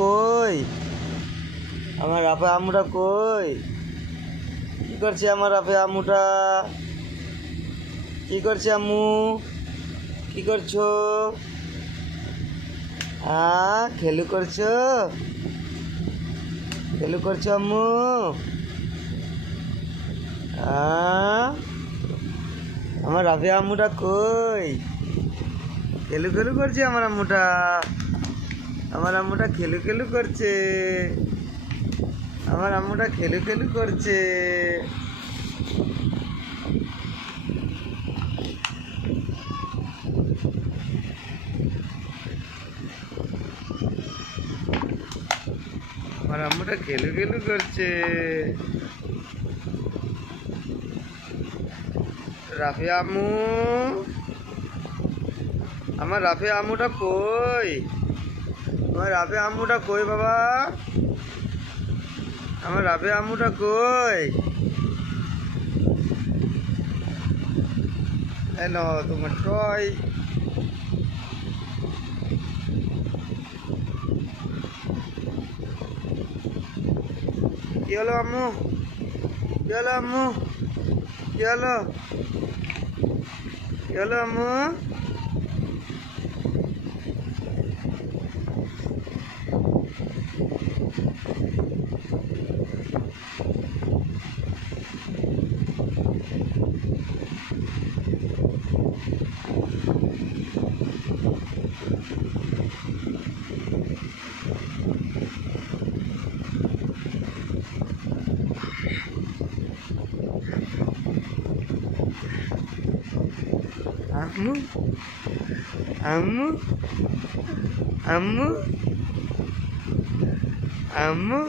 কই? আমার রাফে আম্মুটা কই? কি করছে আমার রাফে আম্মুটা? কি করছে আম্মু? কি করছো? খেলু করছো? খেলু করছো আম্মু? আমার রাফে আম্মুটা কই? খেলু খেলু করছে আমার আম্মুটা। আমার আম্মুটা খেলু খেলু করছে। আমার আম্মুটা খেলু খেলু করছে। আমার আম্মুটা খেলু খেলু করছে। রাফি আম্মু, আমার রাফি আম্মুটা কই? আমার রাফি আম্মুটা কই বাবা? আমার রাফি আম্মুটা কই? এলো তোমার টয়। কি হলো আম্মু? কি হলো আম্মু? কি হলো? কি হলো আম্মু? আম্মু, আম্মু, আম্মু, আম্মু।